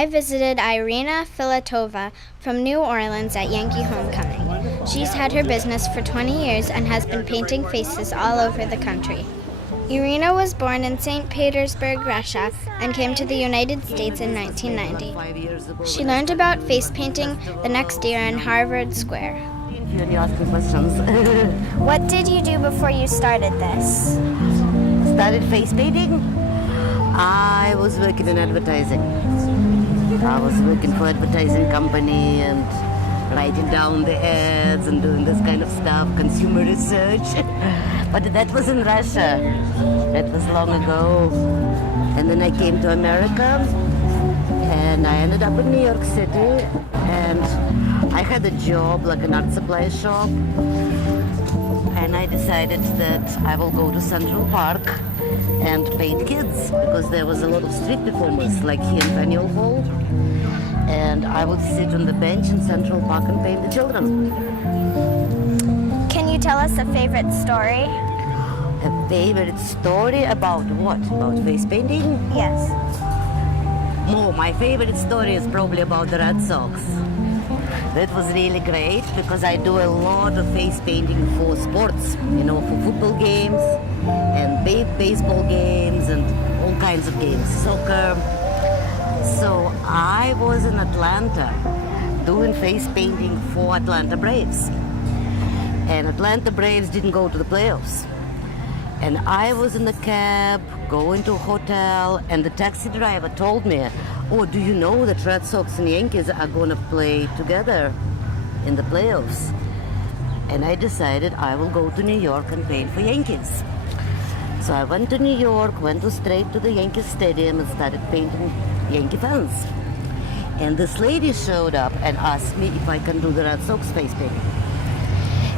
I visited Irina Filatova from New Orleans at Yankee Homecoming. She's had her business for 20 years and has been painting faces all over the country. Irina was born in St. Petersburg, Russia, and came to the United States in 1990. She learned about face painting the next year in Harvard Square. What did you do before you started this? Started face painting? I was working in advertising. I was working for advertising company and writing down the ads and doing this kind of stuff, consumer research. But that was in Russia. That was long ago. And then I came to America and I ended up in New York City, and I had a job like an art supply shop, and I decided that I will go to Central Park and paint kids because there was a lot of street performers like here in Faneuil Hall, and I would sit on the bench in Central Park and paint the children. Can you tell us a favorite story? A favorite story about what? About face painting? Yes. My favorite story is probably about the Red Sox. That was really great because I do a lot of face painting for sports, for football games and baseball games and all kinds of games, soccer. So I was in Atlanta doing face painting for Atlanta Braves. And Atlanta Braves didn't go to the playoffs. And I was in the cab going to a hotel, and the taxi driver told me, "Oh, do you know that Red Sox and Yankees are going to play together in the playoffs?" And I decided I will go to New York and paint for Yankees. So I went to New York, went straight to the Yankee Stadium and started painting Yankee fans. And this lady showed up and asked me if I can do the Red Sox face painting.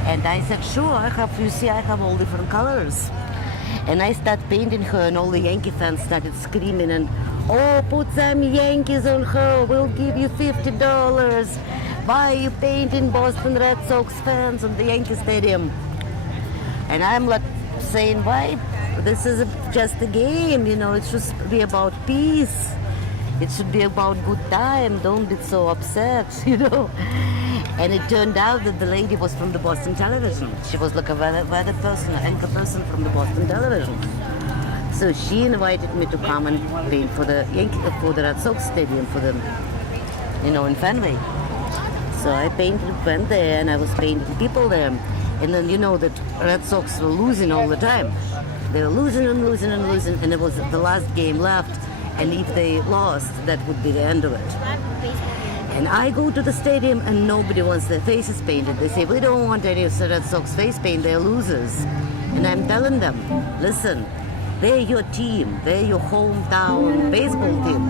And I said, sure, I have all different colors. And I started painting her, and all the Yankee fans started screaming and, "Oh, put some Yankees on her, we'll give you $50. Why are you painting Boston Red Sox fans on the Yankee Stadium?" And I'm like saying, why? This is just a game, it should be about peace. It should be about good time, don't be so upset, And it turned out that the lady was from the Boston television. She was like a weather person, an anchor person from the Boston television. So she invited me to come and paint for the Red Sox stadium for them, in Fenway. So I went there, and I was painting people there. And then that Red Sox were losing all the time. They were losing and losing and losing, and it was the last game left. And if they lost, that would be the end of it. And I go to the stadium and nobody wants their faces painted. They say, "We don't want any of the Red Sox face paint, they're losers." And I'm telling them, listen, they're your team, they're your hometown baseball team.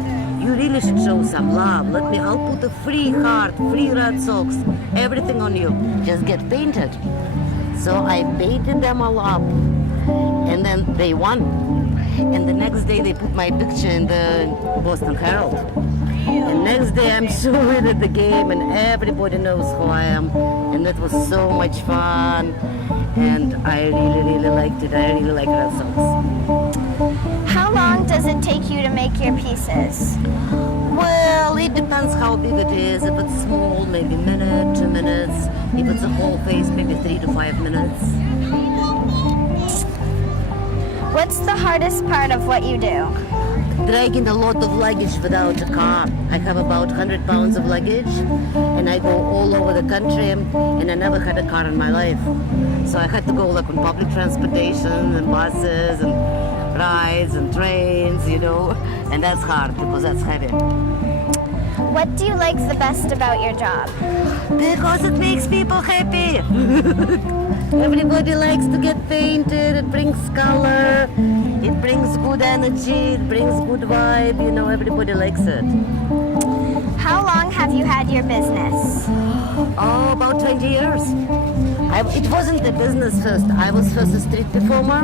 You really should show some love. I'll put a free heart, free Red Sox, everything on you. Just get painted. So I painted them all up, and then they won. And the next day they put my picture in the Boston Herald. And next day I'm showing at the game, and everybody knows who I am. And that was so much fun. And I really, really liked it. I really like Red Sox. How long does it take you to make your pieces? Well, it depends how big it is. If it's small, maybe a minute, 2 minutes. If it's a whole face, maybe 3 to 5 minutes. What's the hardest part of what you do? Dragging a lot of luggage without a car. I have about 100 pounds of luggage, and I go all over the country, and I never had a car in my life. So I had to go on public transportation and buses and rides and trains, and that's hard because that's heavy. What do you like the best about your job? Because it makes people happy. Everybody likes to get painted. It brings color. It brings good energy. It brings good vibe. Everybody likes it. How long have you had your business? Oh, about 20 years. It wasn't a business first. I was first a street performer.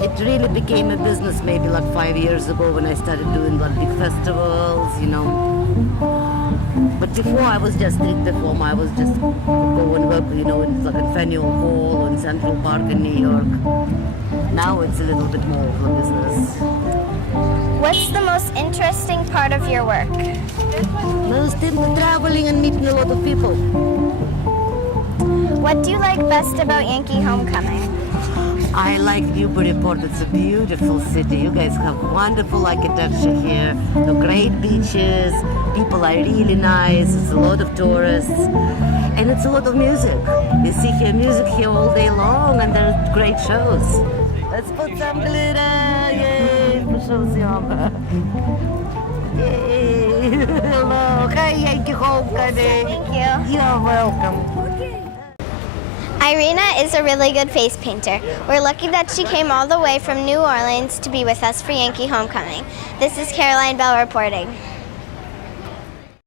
It really became a business maybe 5 years ago when I started doing big festivals, But before I was just street performer, I was just go and work, in Faneuil Hall or in Central Park in New York. Now it's a little bit more of a business. What's the most interesting part of your work? Traveling and meeting a lot of people. What do you like best about Yankee Homecoming? I like Newburyport. It's a beautiful city. You guys have wonderful architecture here. The great beaches. People are really nice. It's a lot of tourists. And it's a lot of music. You see here music here all day long, and there are great shows. Let's put some glitter. Yay! For show съемка. Yay! Hello. Hi, Yankee Homecoming. Thank you. You're welcome. Irina is a really good face painter. We're lucky that she came all the way from New Orleans to be with us for Yankee Homecoming. This is Caroline Bell reporting.